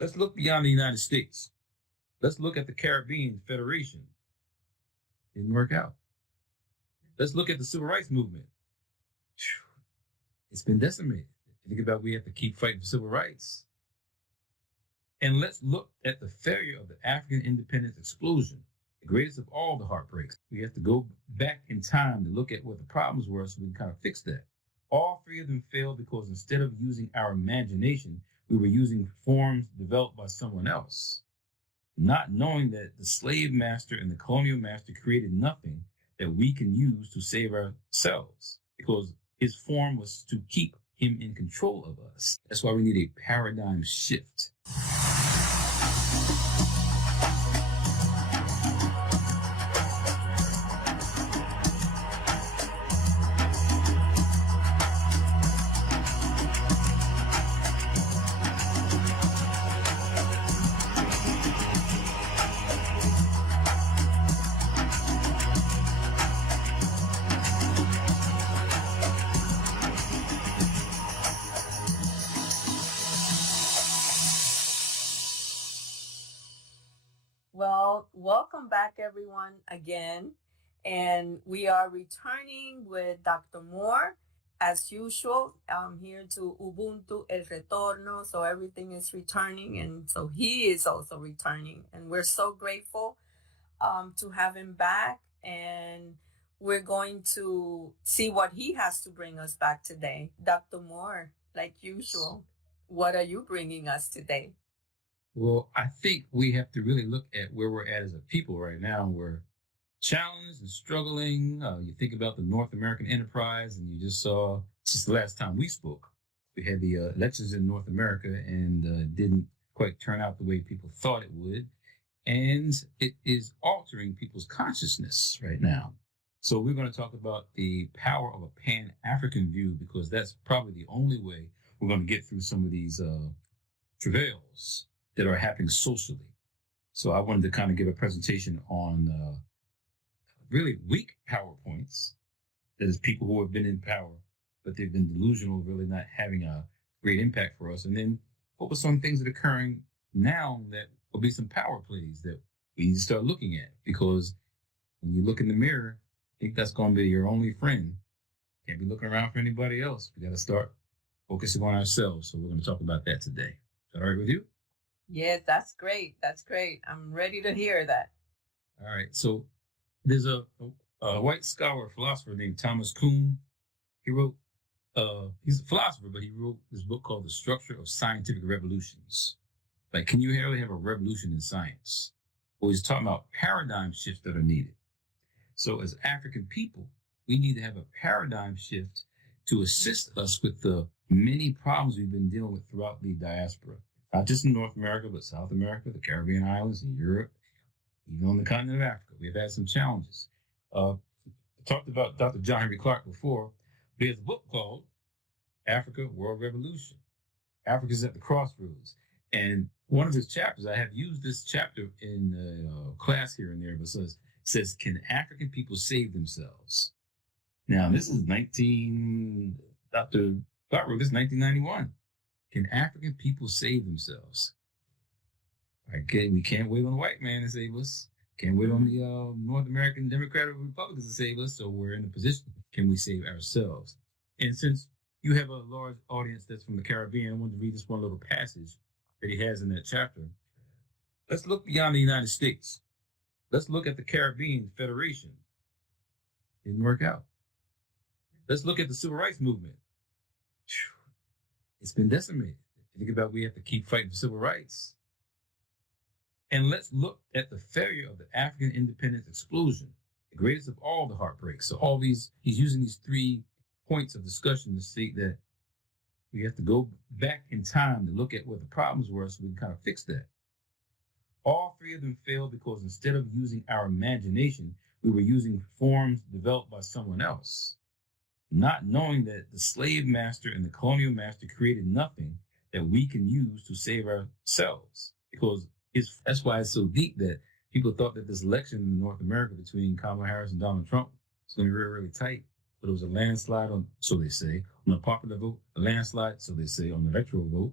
Let's look beyond the United States. Let's look at the Caribbean Federation. Didn't work out. Let's look at the civil rights movement. It's been decimated. Think about we have to keep fighting for civil rights. And let's look at the failure of the African independence explosion, the greatest of all the heartbreaks. We have to go back in time to look at what the problems were so we can kind of fix that. All three of them failed because instead of using our imagination, we were using forms developed by someone else, not knowing that the slave master and the colonial master created nothing that we can use to save ourselves, because his form was to keep him in control of us. That's why we need a paradigm shift. Well, welcome back everyone again. And we are returning with Dr. Moore as usual. I'm here to Ubuntu El Retorno. So everything is returning. And so he is also returning. And we're so grateful to have him back. And we're going to see what he has to bring us back today. Dr. Moore, like usual, what are you bringing us today? Well, I think we have to really look at where we're at as a people right now. We're challenged and struggling. You think about the North American enterprise, and you just saw, since the last time we spoke, we had the elections in North America, and didn't quite turn out the way people thought it would. And it is altering people's consciousness right now. So we're going to talk about the power of a Pan-African view, because that's probably the only way we're going to get through some of these travails that are happening socially. So I wanted to kind of give a presentation on really weak PowerPoints. That is people who have been in power, but they've been delusional, really not having a great impact for us. And then focus on things that are occurring now that will be some power plays that we need to start looking at. Because when you look in the mirror, I think that's going to be your only friend. Can't be looking around for anybody else. We got to start focusing on ourselves. So we're going to talk about that today. Is that all right with you? Yes, that's great. That's great. I'm ready to hear that. All right. So there's a white scholar, philosopher named Thomas Kuhn. He wrote, he's a philosopher, but he wrote this book called The Structure of Scientific Revolutions. Like, can you really have a revolution in science? Well, he's talking about paradigm shifts that are needed. So as African people, we need to have a paradigm shift to assist us with the many problems we've been dealing with throughout the diaspora. Not just in North America, but South America, the Caribbean islands, and Europe, even on the continent of Africa. We've had some challenges. I talked about Dr. John Henry Clarke before. He has a book called Africa, World Revolution. Africa's at the crossroads. And one of his chapters, I have used this chapter in class here and there, but says, can African people save themselves? Now, this is Dr. Clarke wrote this in 1991. Can African people save themselves? Okay, we can't wait on the white man to save us. Can't wait on the North American Democratic Republicans to save us. So we're in a position. Can we save ourselves? And since you have a large audience that's from the Caribbean, I wanted to read this one little passage that he has in that chapter. Let's look beyond the United States. Let's look at the Caribbean Federation. Didn't work out. Let's look at the civil rights movement. It's been decimated. Think about we have to keep fighting for civil rights. And let's look at the failure of the African independence explosion, the greatest of all the heartbreaks. So all these, he's using these 3 points of discussion to state that we have to go back in time to look at what the problems were so we can kind of fix that. All 3 of them failed because instead of using our imagination, we were using forms developed by someone else, not knowing that the slave master and the colonial master created nothing that we can use to save ourselves. Because that's why it's so deep that people thought that this election in North America between Kamala Harris and Donald Trump was going to be really, really tight. But it was a landslide, so they say, on the popular vote, a landslide, so they say, on the electoral vote.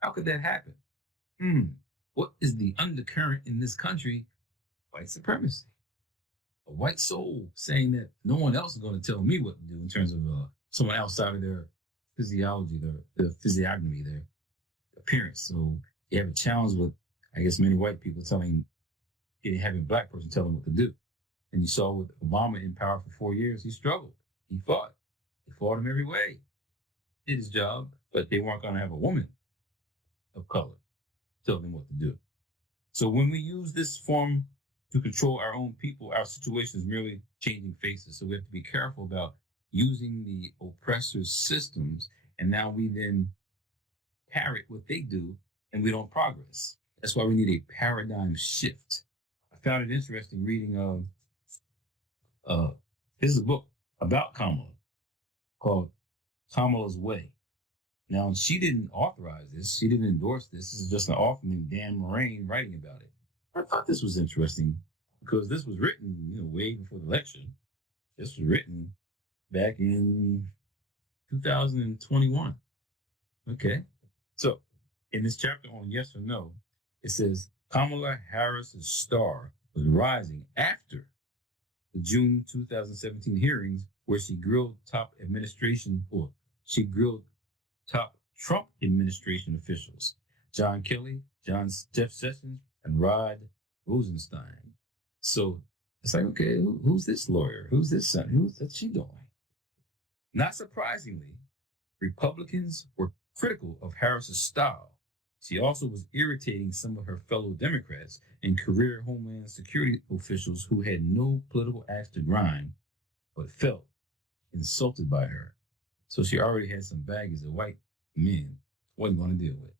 How could that happen? what is the undercurrent in this country? White supremacy. A white soul saying that no one else is going to tell me what to do in terms of someone outside of their physiology, their physiognomy, their appearance. So you have a challenge with, I guess, many white people having a black person tell them what to do. And you saw with Obama in power for 4 years, he struggled. He fought. They fought him every way. Did his job, but they weren't going to have a woman of color tell them what to do. So when we use this form to control our own people, our situation is merely changing faces. So we have to be careful about using the oppressor's systems, and now we then parrot what they do, and we don't progress. That's why we need a paradigm shift. I found it interesting reading this is a book about Kamala called Kamala's Way. Now, she didn't authorize this. She didn't endorse this. This is just an author named Dan Moraine writing about it. I thought this was interesting because this was written, way before the election. This was written back in 2021. Okay. So in this chapter on yes or no, it says Kamala Harris's star was rising after the June 2017 hearings where she grilled top Trump administration officials, John Kelly, Jeff Sessions, and Rod Rosenstein. So it's like, okay, who's this lawyer? Who's this son? What's she doing? Not surprisingly, Republicans were critical of Harris's style. She also was irritating some of her fellow Democrats and career Homeland Security officials who had no political axe to grind, but felt insulted by her. So she already had some baggage that white men wasn't going to deal with.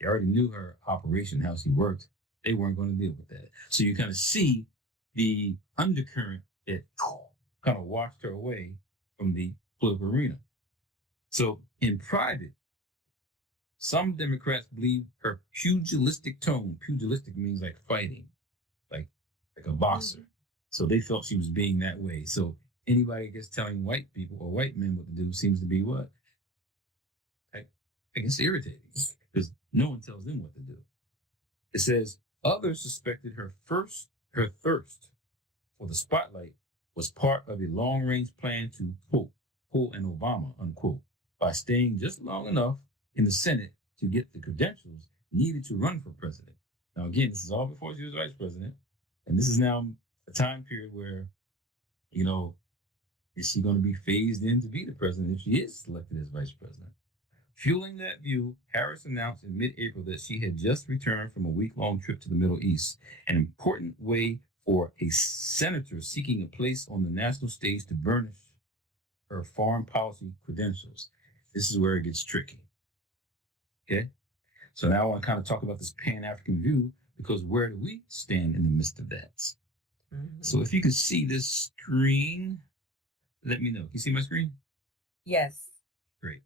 They already knew her operation, how she worked. They weren't going to deal with that. So you kind of see the undercurrent that kind of washed her away from the political arena. So in private, some Democrats believe her pugilistic tone. Pugilistic means like fighting, like a boxer. So they felt she was being that way. So anybody gets telling white people or white men what to do seems to be what? I guess irritating because no one tells them what to do. It says others suspected her thirst for the spotlight was part of a long-range plan to, quote, pull an Obama, unquote, by staying just long enough in the Senate to get the credentials needed to run for president. Now, again, this is all before she was vice president. And this is now a time period where, is she going to be phased in to be the president if she is selected as vice president? Fueling that view, Harris announced in mid-April that she had just returned from a week-long trip to the Middle East, an important way for a senator seeking a place on the national stage to burnish her foreign policy credentials. This is where it gets tricky. Okay? So now I want to kind of talk about this Pan-African view, because where do we stand in the midst of that? Mm-hmm. So if you could see this screen, let me know. Can you see my screen? Yes. Great.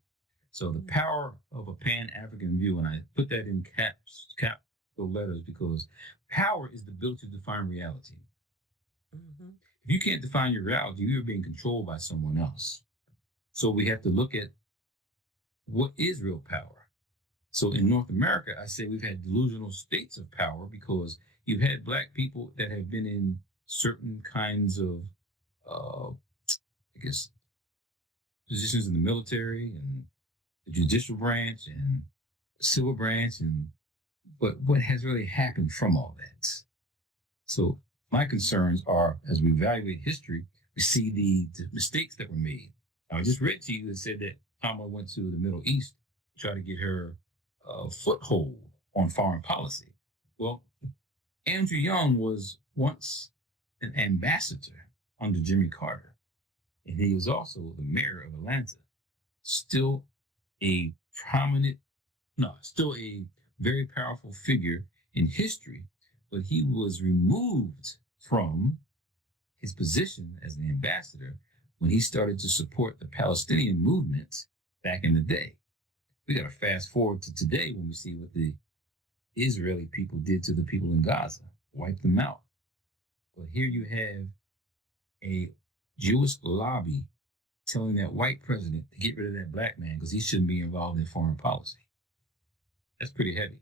So the power of a Pan-African view, and I put that in capital letters because power is the ability to define reality. Mm-hmm. If you can't define your reality, you're being controlled by someone else. So we have to look at what is real power. So in North America, I say we've had delusional states of power because you've had Black people that have been in certain kinds of, positions in the military and the judicial branch and the civil branch, but what has really happened from all that? So my concerns are, as we evaluate history, we see the mistakes that were made. I just read to you that said that Kamala went to the Middle East to try to get her foothold on foreign policy. Well, Andrew Young was once an ambassador under Jimmy Carter, and he was also the mayor of Atlanta. Still a very powerful figure in history, but he was removed from his position as an ambassador when he started to support the Palestinian movement back in the day. We got to fast forward to today when we see what the Israeli people did to the people in Gaza, wiped them out. But here you have a Jewish lobby telling that white president to get rid of that Black man because he shouldn't be involved in foreign policy. That's pretty heavy.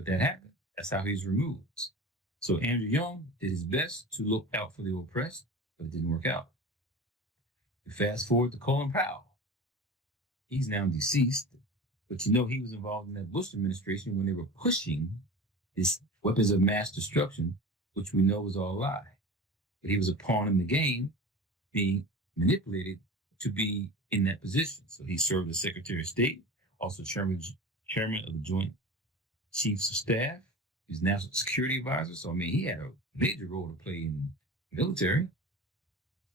But that happened. That's how he was removed. So Andrew Young did his best to look out for the oppressed, but it didn't work out. We fast forward to Colin Powell. He's now deceased, but he was involved in that Bush administration when they were pushing this weapons of mass destruction, which we know was all a lie. But he was a pawn in the game, being manipulated to be in that position. So he served as Secretary of State, also chairman of the Joint Chiefs of Staff. He was National Security Advisor. So, he had a major role to play in the military.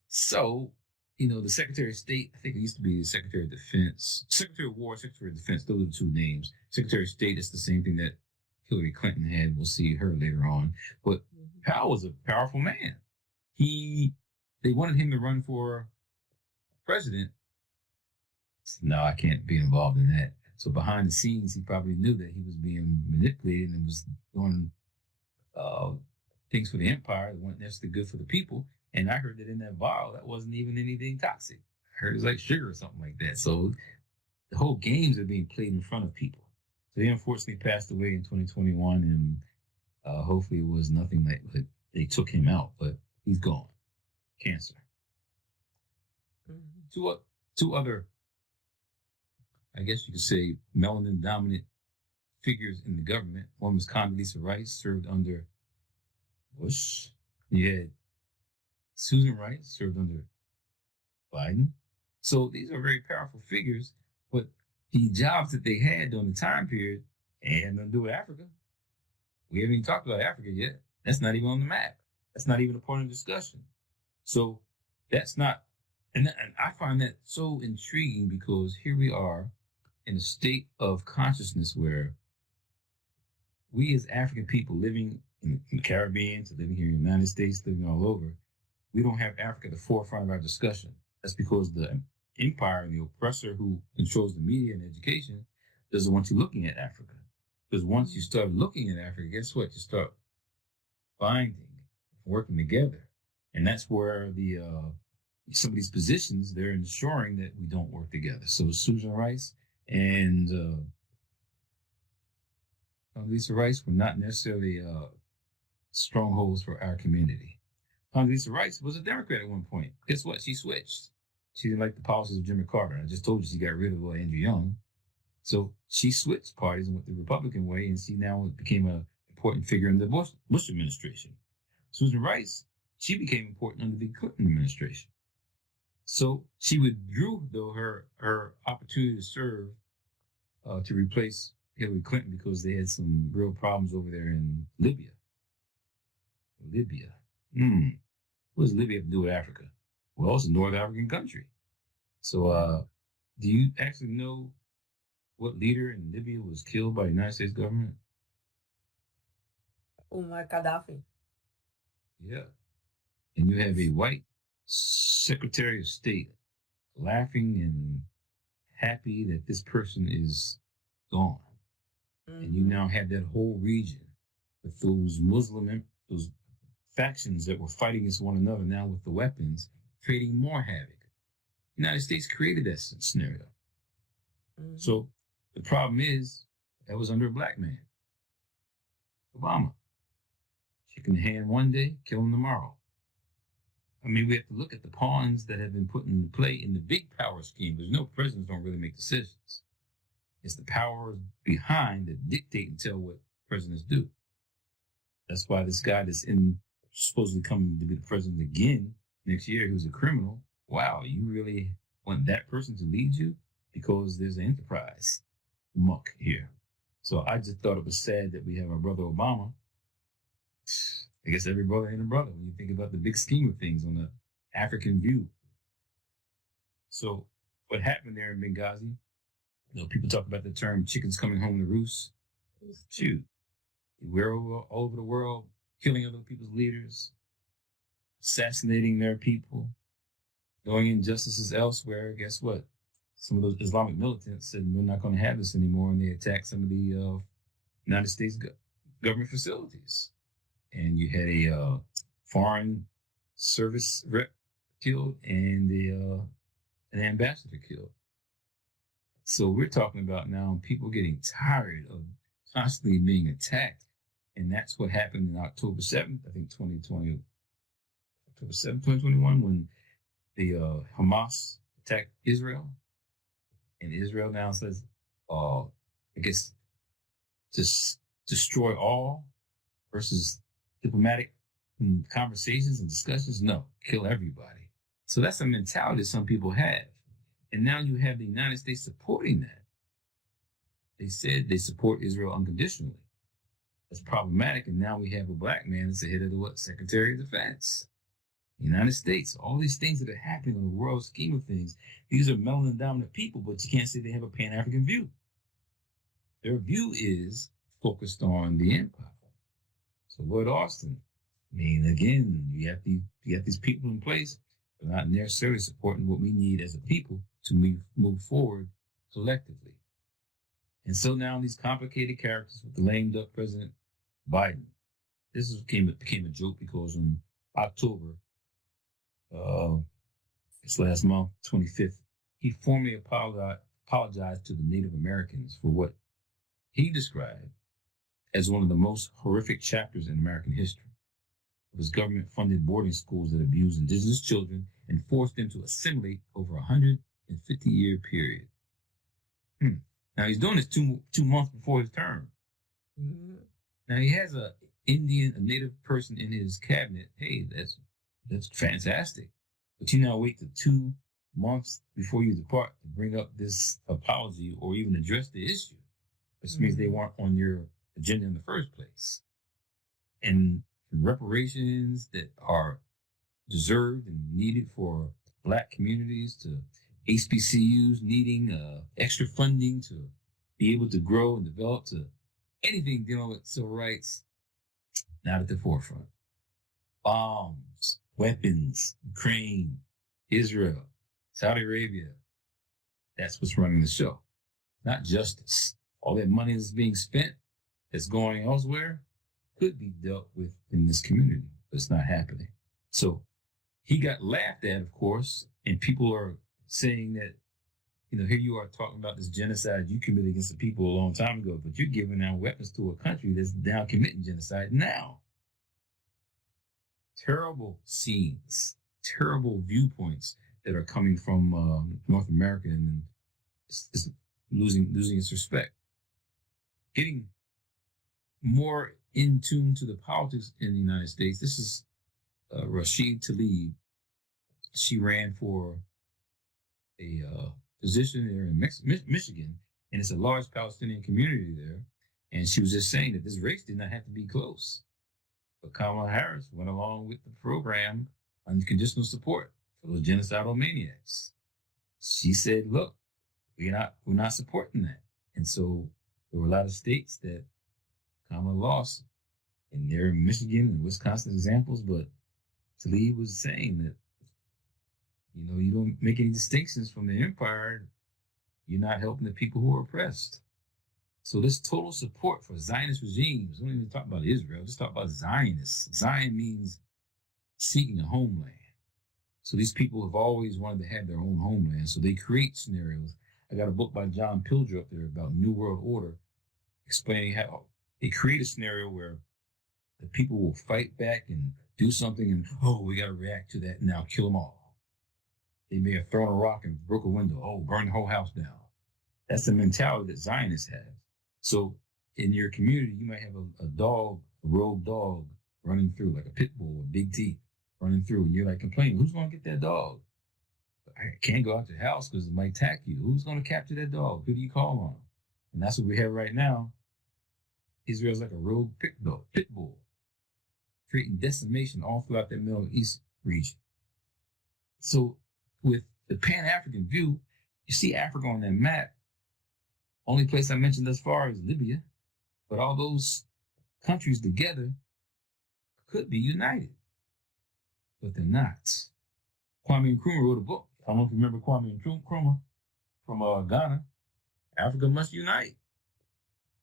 So, the Secretary of State, I think it used to be the Secretary of Defense, Secretary of War, Secretary of Defense, those are the two names. Secretary of State is the same thing that Hillary Clinton had. We'll see her later on. But Powell was a powerful man. They wanted him to run for president. No, I can't be involved in that. So behind the scenes, he probably knew that he was being manipulated and was doing things for the empire that weren't necessarily good for the people. And I heard that in that vial, that wasn't even anything toxic. I heard it was like sugar or something like that. So the whole games are being played in front of people. So he unfortunately passed away in 2021, and hopefully it was nothing like they took him out, but he's gone. Cancer. Mm-hmm. Two other, I guess you could say, melanin-dominant figures in the government. One was Condoleezza Rice, served under Bush. You had Susan Rice, served under Biden. So these are very powerful figures, but the jobs that they had during the time period had nothing to do with Africa. We haven't even talked about Africa yet. That's not even on the map. That's not even a point of discussion. So that's not, and I find that so intriguing because here we are in a state of consciousness where we as African people living in the Caribbean, to living here in the United States, living all over, we don't have Africa at the forefront of our discussion. That's because the empire and the oppressor who controls the media and education doesn't want you looking at Africa. Because once you start looking at Africa, guess what? You start binding, working together. And that's where some of these positions, they're ensuring that we don't work together. So Susan Rice and Condoleezza Rice were not necessarily strongholds for our community. Condoleezza Rice was a Democrat at one point. Guess what? She switched. She didn't like the policies of Jimmy Carter. I just told you she got rid of Andrew Young. So she switched parties and went the Republican way, and she now became an important figure in the Bush administration. Susan Rice, she became important under the Clinton administration. So she withdrew, though, her opportunity to serve to replace Hillary Clinton because they had some real problems over there in Libya. What does Libya have to do with Africa? Well, it's a North African country. So do you actually know what leader in Libya was killed by the United States government? Umar Gaddafi. Yeah. And you have a white Secretary of State laughing and happy that this person is gone. Mm-hmm. And you now have that whole region with those those factions that were fighting against one another now with the weapons, creating more havoc. The United States created that scenario. Mm-hmm. So the problem is that was under a black man, Obama. Chicken hand one day, kill him tomorrow. We have to look at the pawns that have been put into play in the big power scheme. There's no presidents don't really make decisions. It's the powers behind that dictate and tell what presidents do. That's why this guy that's supposedly coming to be the president again next year, who's a criminal. Wow, you really want that person to lead you? Because there's an enterprise muck here. So I just thought it was sad that we have our brother Obama. I guess every brother ain't a brother when you think about the big scheme of things on the African view. So what happened there in Benghazi, people talk about the term chickens coming home to roost. Shoot, we're all over the world killing other people's leaders, assassinating their people, doing injustices elsewhere. Guess what? Some of those Islamic militants said we're not going to have this anymore, and they attacked some of the United States government facilities. And you had a foreign service rep killed and an ambassador killed. So we're talking about now people getting tired of constantly being attacked. And that's what happened in October 7th, I think 2020, October 7th, 2021, when the Hamas attacked Israel. And Israel now says, I guess, just destroy all versus diplomatic conversations and discussions. No, kill everybody. So that's a mentality that some people have. And now you have the United States supporting that. They said they support Israel unconditionally. That's problematic. And now we have a black man that's the head of the Secretary of Defense. The United States, all these things that are happening in the world scheme of things, these are melanin dominant people, but you can't say they have a Pan-African view. Their view is focused on the empire. So Lloyd Austin, I mean, again, you have these people in place, but not necessarily supporting what we need as a people to move forward collectively. And so now these complicated characters with the lame duck President Biden. Became a joke because in October, this last month, 25th, he formally apologized to the Native Americans for what he described as one of the most horrific chapters in American history. It was government-funded boarding schools that abused indigenous children and forced them to assimilate over a 150-year period. Now, he's doing this two months before his term. Mm-hmm. Now, he has a native person in his cabinet. Hey, that's fantastic. But you now wait to 2 months before you depart to bring up this apology or even address the issue, which means they weren't on your agenda in the first place. And reparations that are deserved and needed for Black communities, to HBCUs needing extra funding to be able to grow and develop, to anything dealing with civil rights, not at the forefront. Bombs, weapons, Ukraine, Israel, Saudi Arabia. That's what's running the show. Not justice. All that money that's being spent, that's going elsewhere, could be dealt with in this community, but it's not happening. So he got laughed at, of course, and people are saying that, here you are talking about this genocide you committed against the people a long time ago, but you're giving out weapons to a country that's now committing genocide now. Terrible scenes, terrible viewpoints that are coming from North America, and it's losing its respect. Getting more in tune to the politics in the United States. This is Rashid Tlaib. She ran for a position there in Michigan, and it's a large Palestinian community there. And she was just saying that this race did not have to be close. But Kamala Harris went along with the program, unconditional support for those genocidal maniacs. She said, look, we're not supporting that. And so there were a lot of states that Kamala lost, and they're in Michigan and Wisconsin examples, but Tlaib was saying that, you don't make any distinctions from the empire. You're not helping the people who are oppressed. So this total support for Zionist regimes, don't even talk about Israel, just talk about Zionists. Zion means seeking a homeland. So these people have always wanted to have their own homeland. So they create scenarios. I got a book by John Pilger up there about New World Order, explaining how they create a scenario where the people will fight back and do something, and, we got to react to that and now kill them all. They may have thrown a rock and broke a window. Burn the whole house down. That's the mentality that Zionists have. So in your community, you might have a dog, a rogue dog running through, like a pit bull with big teeth running through, and you're like complaining, who's going to get that dog? I can't go out your house because it might attack you. Who's going to capture that dog? Who do you call on? And that's what we have right now. Israel's like a rogue pit bull, creating decimation all throughout the Middle East region. So with the Pan-African view, you see Africa on that map. Only place I mentioned thus far is Libya, but all those countries together could be united, but they're not. Kwame Nkrumah wrote a book. I don't know if you remember Kwame Nkrumah from Ghana. Africa must unite.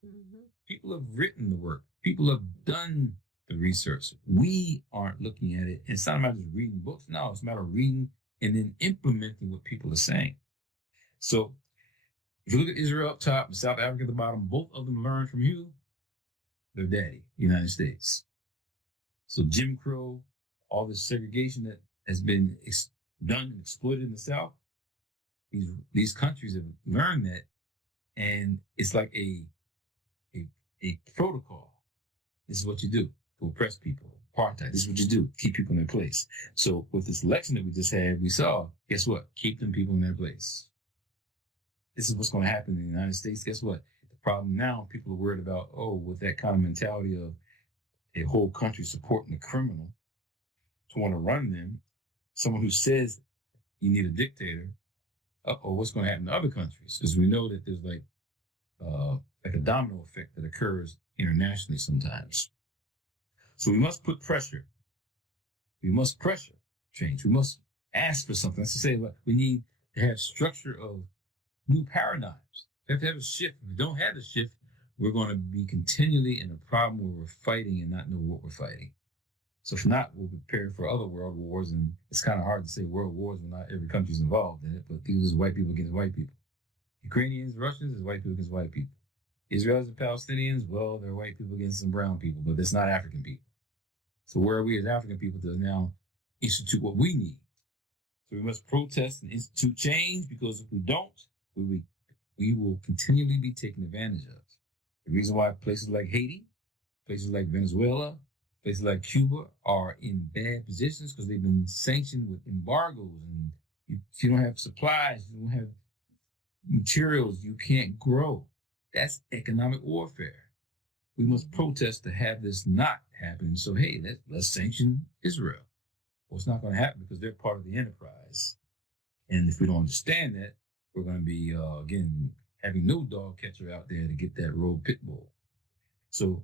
Mm-hmm. People have written the work. People have done the research. We aren't looking at it. It's not about just reading books. No, it's a matter of reading and then implementing what people are saying. So if you look at Israel up top and South Africa at the bottom, both of them learned from you. their daddy, United States. So Jim Crow, all this segregation that has been done and exploited in the South, these countries have learned that, and it's like a protocol. This is what you do to oppress people. Apartheid. This is what you do. Keep people in their place. So with this election that we just had, we saw, guess what? Keep them people in their place. This is what's going to happen in the United States. Guess what? The problem now, people are worried about, with that kind of mentality of a whole country supporting the criminal to want to run them, someone who says you need a dictator, what's going to happen to other countries? Because we know that there's like a domino effect that occurs internationally sometimes. So we must put pressure. We must pressure change. We must ask for something. That's to say, we need to have structure of new paradigms. We have to have a shift. If we don't have a shift, we're going to be continually in a problem where we're fighting and not know what we're fighting. So if not, we'll prepare for other world wars. And it's kind of hard to say world wars when not every country's involved in it, but these is white people against white people. Ukrainians, Russians is white people against white people. Israelis and Palestinians, well, they're white people against some brown people, but it's not African people. So where are we as African people to now institute what we need? So we must protest and institute change, because if we don't, we will continually be taken advantage of. The reason why places like Haiti, places like Venezuela, places like Cuba are in bad positions because they've been sanctioned with embargoes. And if you don't have supplies, you don't have materials, you can't grow. That's economic warfare. We must protest to have this not happen. So, hey, let's sanction Israel. Well, it's not going to happen because they're part of the enterprise. And if we don't understand that, we're going to be, again, having no dog catcher out there to get that rogue pit bull. So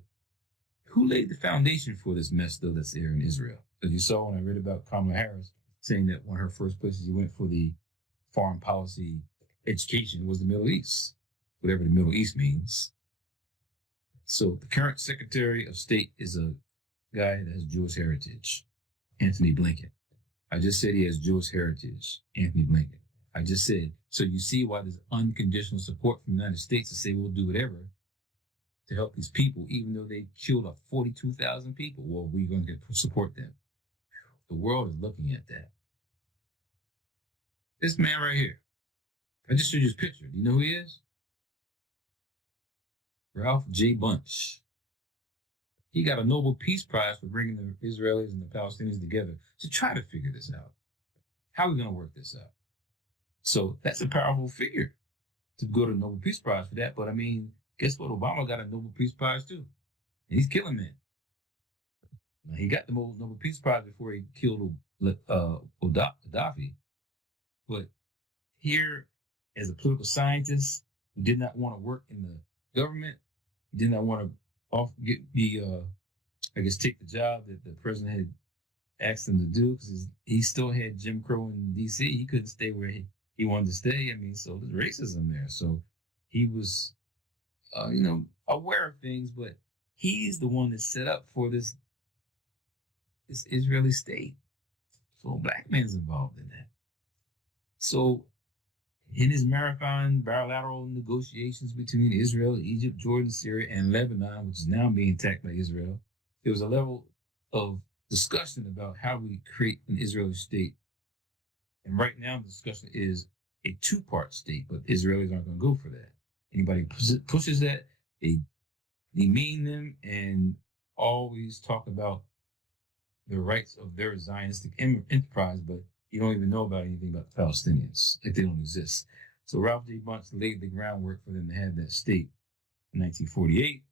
who laid the foundation for this mess, though, that's there in Israel? Because you saw when I read about Kamala Harris saying that one of her first places she went for the foreign policy education was the Middle East, whatever the Middle East means. So the current Secretary of State is a guy that has Jewish heritage, Anthony Blinken. I just said he has Jewish heritage, Anthony Blinken. I just said, so you see why there's unconditional support from the United States to say we'll do whatever to help these people, even though they killed 42,000 people. Well, we're going to support them. The world is looking at that. This man right here, I just showed you his picture. Do you know who he is? Ralph J. Bunche. He got a Nobel Peace Prize for bringing the Israelis and the Palestinians together to try to figure this out. How are we going to work this out? So that's a powerful figure to go to the Nobel Peace Prize for that. But I mean, guess what? Obama got a Nobel Peace Prize too. And he's killing men. Now, he got the Nobel Peace Prize before he killed Gaddafi. But here, as a political scientist who did not want to work in the government, he did not want to take the job that the president had asked him to do, because he still had Jim Crow in D.C. He couldn't stay where he wanted to stay. I mean, so there's racism there. So he was, aware of things, but he's the one that's set up for this Israeli state. So a black man's involved in that. So in his marathon bilateral negotiations between Israel, Egypt, Jordan, Syria, and Lebanon, which is now being attacked by Israel, there was a level of discussion about how we create an Israeli state. And right now the discussion is a two-part state, but Israelis aren't going to go for that. Anybody pushes that, they demean them and always talk about the rights of their Zionistic enterprise, but you don't even know about anything about the Palestinians, like they don't exist. So Ralph J. Bunche laid the groundwork for them to have that state in 1948,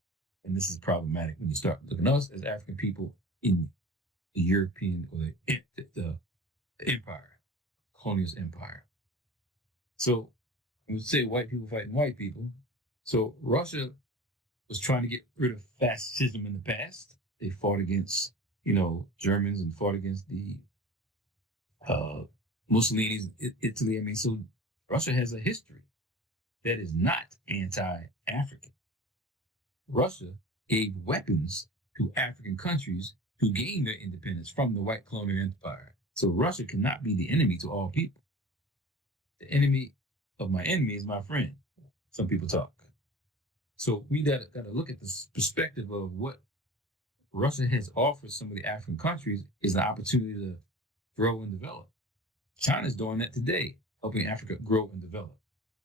and this is problematic when you start looking at us as African people in the European or the empire, colonialist empire. So we would say white people fighting white people. So Russia was trying to get rid of fascism in the past. They fought against, Germans and fought against the Mussolini's Italy. I mean, so Russia has a history that is not anti-African. Russia gave weapons to African countries to gain their independence from the white colonial empire. So Russia cannot be the enemy to all people. The enemy of my enemy is my friend. Some people talk. So we got to look at this perspective of what Russia has offered some of the African countries is an opportunity to grow and develop. China's doing that today, helping Africa grow and develop.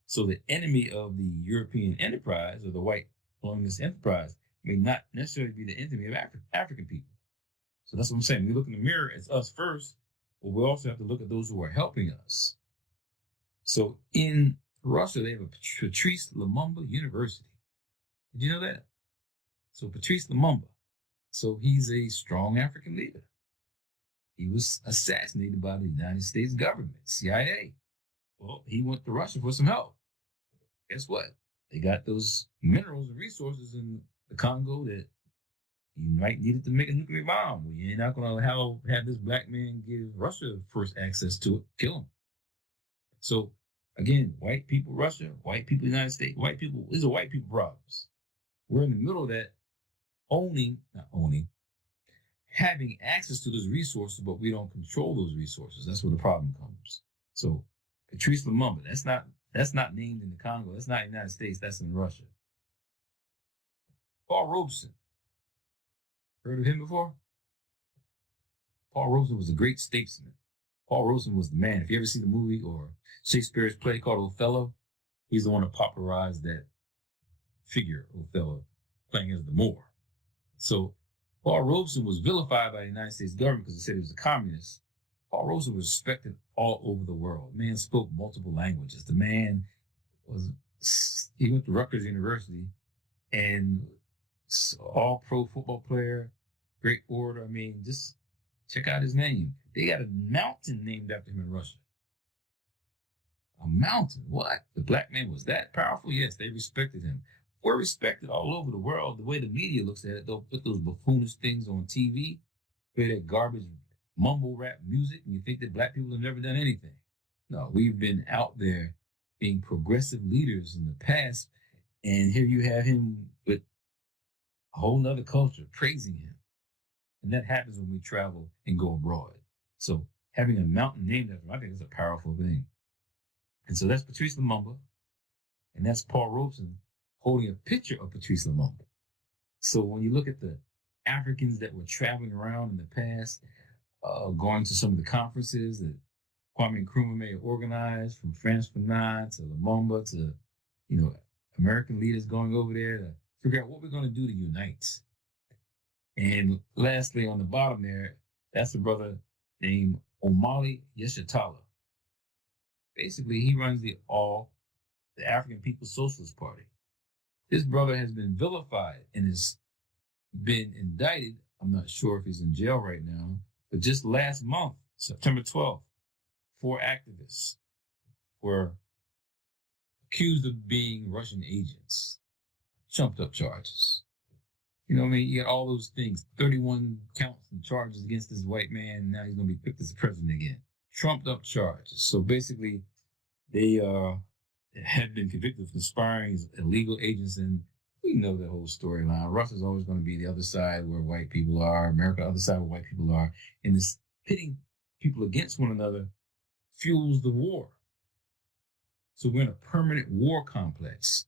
So the enemy of the European enterprise or the white colonialist enterprise may not necessarily be the enemy of African people. So that's what I'm saying. We look in the mirror as us first, but we also have to look at those who are helping us. So in Russia, they have a Patrice Lumumba University. Did you know that? So Patrice Lumumba. So he's a strong African leader. He was assassinated by the United States government, CIA. Well, he went to Russia for some help. Guess what? They got those minerals and resources in the Congo that you might need it to make a nuclear bomb. Well, you're not going to have this black man give Russia first access to it, kill him. So, again, white people, Russia, white people, United States, white people, these are white people problems. We're in the middle of that having access to those resources, but we don't control those resources. That's where the problem comes. So Patrice Lumumba, that's not named in the Congo. That's not in the United States. That's in Russia. Paul Robeson. Heard of him before? Paul Robeson was a great statesman. Paul Robeson was the man. If you ever see the movie or Shakespeare's play called Othello, he's the one that popularized that figure, Othello, playing as the Moor. So Paul Robeson was vilified by the United States government because they said he was a communist. Paul Robeson was respected all over the world. The man spoke multiple languages. The man he went to Rutgers University and all pro football player, great orator. I mean, just check out his name. They got a mountain named after him in Russia. A mountain? What? The black man was that powerful? Yes, they respected him. We're respected all over the world. The way the media looks at it, they'll put those buffoonish things on TV, play that garbage mumble rap music, and you think that black people have never done anything. No, we've been out there being progressive leaders in the past, and here you have him with a whole nother culture praising him. And that happens when we travel and go abroad. So having a mountain named after him, I think it's a powerful thing. And so that's Patrice Lumumba, and that's Paul Robeson holding a picture of Patrice Lumumba. So when you look at the Africans that were traveling around in the past, going to some of the conferences that Kwame Nkrumah may have organized, from France Fanon to Lumumba to, American leaders going over there to figure out what we're going to do to unite. And lastly, on the bottom there, that's a brother named Omali Yeshitala. Basically, he runs the African People's Socialist Party. This brother has been vilified and has been indicted. I'm not sure if he's in jail right now, but just last month, September 12th, 4 activists were accused of being Russian agents, trumped up charges. You know what I mean? You got all those things, 31 counts and charges against this white man, and now he's going to be picked as president again. Trumped up charges. So basically, they had been convicted of conspiring as illegal agents, and we know the whole storyline. Russia's always going to be the other side where white people are, America, the other side where white people are, and this pitting people against one another fuels the war. So we're in a permanent war complex.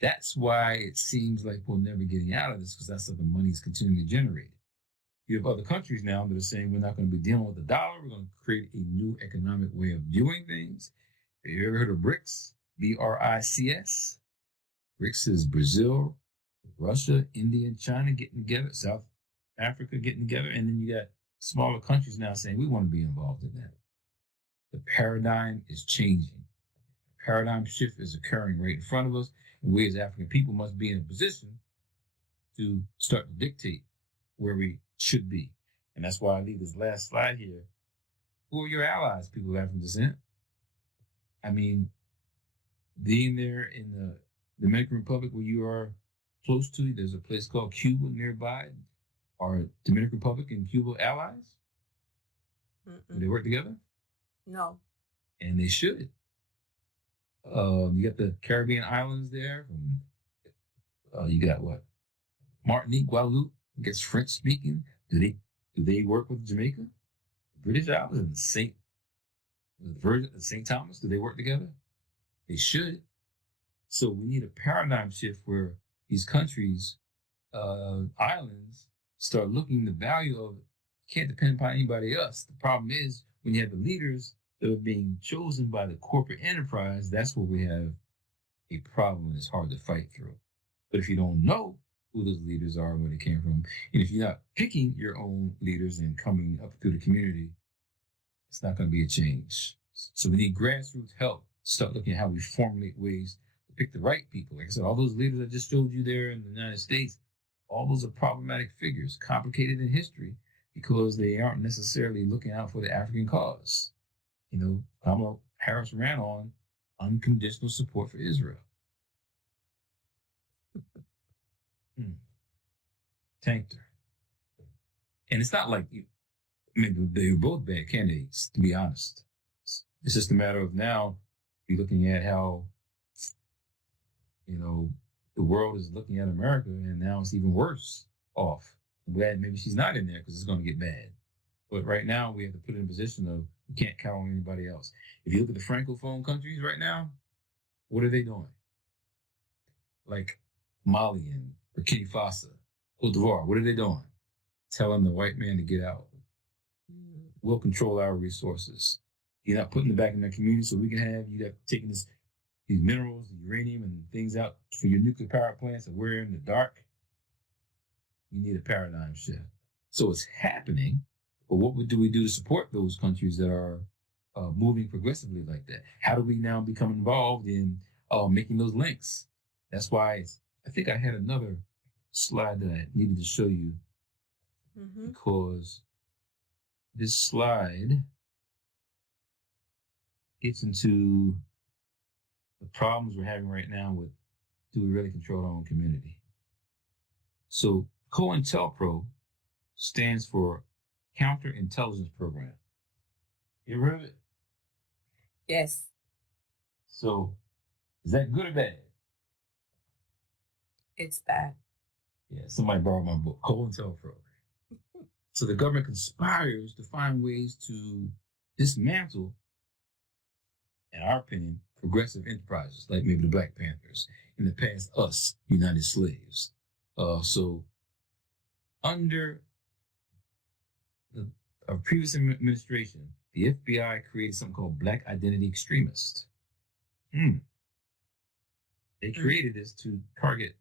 That's why it seems like we're never getting out of this, because that's how the money's continually generated. You have other countries now that are saying we're not going to be dealing with the dollar. We're going to create a new economic way of doing things. Have you ever heard of BRICS? BRICS? BRICS is Brazil, Russia, India, and China getting together, South Africa getting together, and then you got smaller countries now saying we want to be involved in that. The paradigm is changing. Paradigm shift is occurring right in front of us, and we as African people must be in a position to start to dictate where we should be. And that's why I leave this last slide here. Who are your allies, people of African descent? I mean, being there in the Dominican Republic where you are close to, there's a place called Cuba nearby. Are Dominican Republic and Cuba allies? Do they work together? No. And they should. You got the Caribbean islands there. You got what? Martinique, Guadeloupe. I guess French speaking. Do they work with Jamaica? British Islands and the Virgin, St. Thomas. Do they work together? They should. So we need a paradigm shift where these countries, islands, start looking the value of can't depend upon anybody else. The problem is when you have the leaders that are being chosen by the corporate enterprise, that's where we have a problem and it's hard to fight through. But if you don't know who those leaders are and where they came from, and if you're not picking your own leaders and coming up through the community, it's not going to be a change. So we need grassroots help. Start looking at how we formulate ways to pick the right people. Like I said, all those leaders I just showed you there in the United States, all those are problematic figures, complicated in history, because they aren't necessarily looking out for the African cause. Kamala Harris ran on unconditional support for Israel. Tanked her. And it's not like, they were both bad candidates, to be honest. It's just a matter of now be looking at how, the world is looking at America, and now it's even worse off. I'm glad maybe she's not in there because it's going to get bad. But right now we have to put it in a position of we can't count on anybody else. If you look at the Francophone countries right now, what are they doing? Like Mali and Burkina Faso, Cote d'Ivoire, what are they doing? Telling the white man to get out. We'll control our resources. You're not putting it back in the community so we can have, you have taken these minerals, the uranium and things out for your nuclear power plants and we're in the dark. You need a paradigm shift. So it's happening, but what do we do to support those countries that are moving progressively like that? How do we now become involved in making those links? That's why I think I had another slide that I needed to show you because this slide gets into the problems we're having right now with do we really control our own community? So COINTELPRO stands for Counterintelligence Program. You ever heard of it? Yes. So is that good or bad? It's bad. Yeah, somebody borrowed my book, COINTELPRO. So the government conspires to find ways to dismantle, in our opinion, progressive enterprises, like maybe the Black Panthers, in the past, us, United Slaves. So under our previous administration, the FBI created something called Black Identity Extremists. They created this to target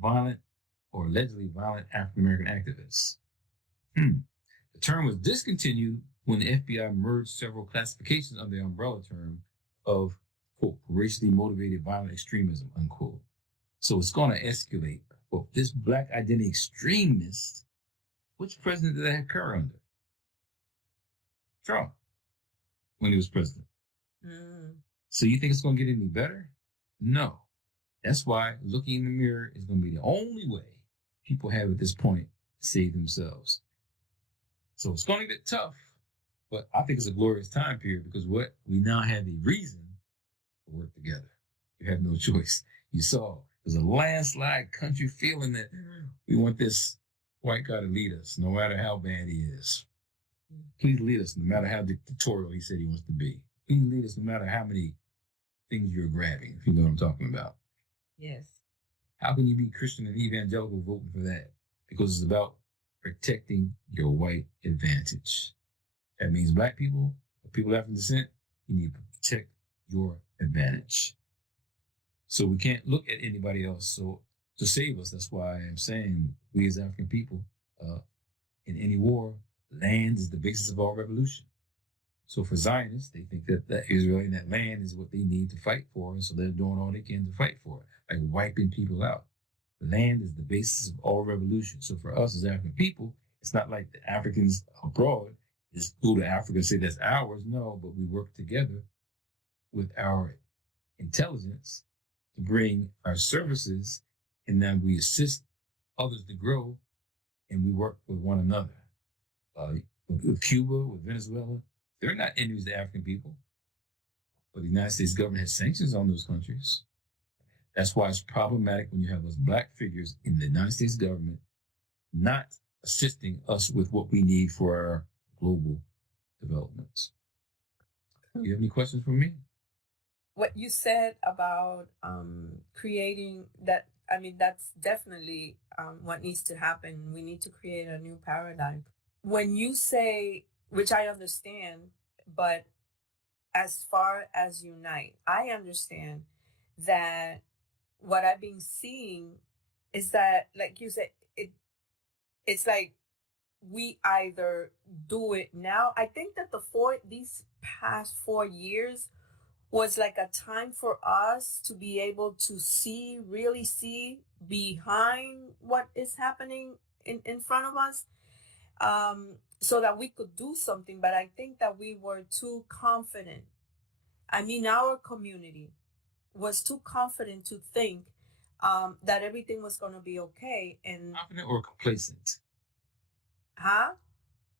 violent or allegedly violent African-American activists. The term was discontinued when the FBI merged several classifications under the umbrella term of, quote, racially motivated violent extremism, unquote. So it's going to escalate. Well, this Black identity extremist, which president did that occur under? Trump, when he was president. So you think it's going to get any better? No. That's why looking in the mirror is going to be the only way people have at this point to save themselves. So it's going to get tough, but I think it's a glorious time period because we now have a reason to work together. You have no choice. You saw there's a landslide country feeling that we want this white guy to lead us, no matter how bad he is. Please lead us, no matter how dictatorial he said he wants to be. Please lead us, no matter how many things you're grabbing, if you know what I'm talking about. Yes. How can you be Christian and evangelical voting for that? Because it's about protecting your white advantage. That means Black people, people of African descent, you need to protect your advantage. So we can't look at anybody else to save us. That's why I'm saying we as African people, in any war, land is the basis of all revolution. So for Zionists, they think that Israel and that land is what they need to fight for, and so they're doing all they can to fight for it, like wiping people out. Land is the basis of all revolution. So for us as African people, it's not like the Africans abroad just go to Africa and say that's ours. No, but we work together with our intelligence to bring our services, and then we assist others to grow, and we work with one another. With Cuba, with Venezuela, they're not enemies to African people, but the United States government has sanctions on those countries. That's why it's problematic when you have those Black figures in the United States government not assisting us with what we need for our global developments. Do you have any questions for me? what you said about creating that, I mean, that's definitely what needs to happen. We need to create a new paradigm. When you say, which I understand, but as far as unite, I understand that what I've been seeing is that, like you said, it's like we either do it now. I think that these past 4 years was like a time for us to be able to see, really see behind what is happening in front of us, so that we could do something. But I think that we were too confident. I mean, our community was too confident to think that everything was going to be okay. And Confident or complacent? huh?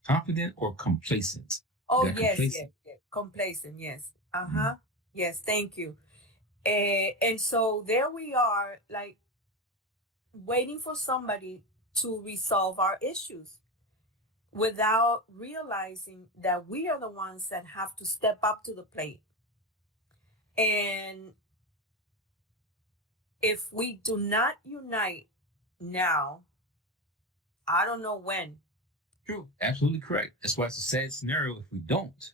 Confident or complacent? Oh, That yes, complacent. yes, yes. Complacent, yes. Uh-huh. Yes, thank you. And so there we are, like waiting for somebody to resolve our issues without realizing that we are the ones that have to step up to the plate. And if we do not unite now, I don't know when. True. Absolutely correct. That's why it's a sad scenario if we don't.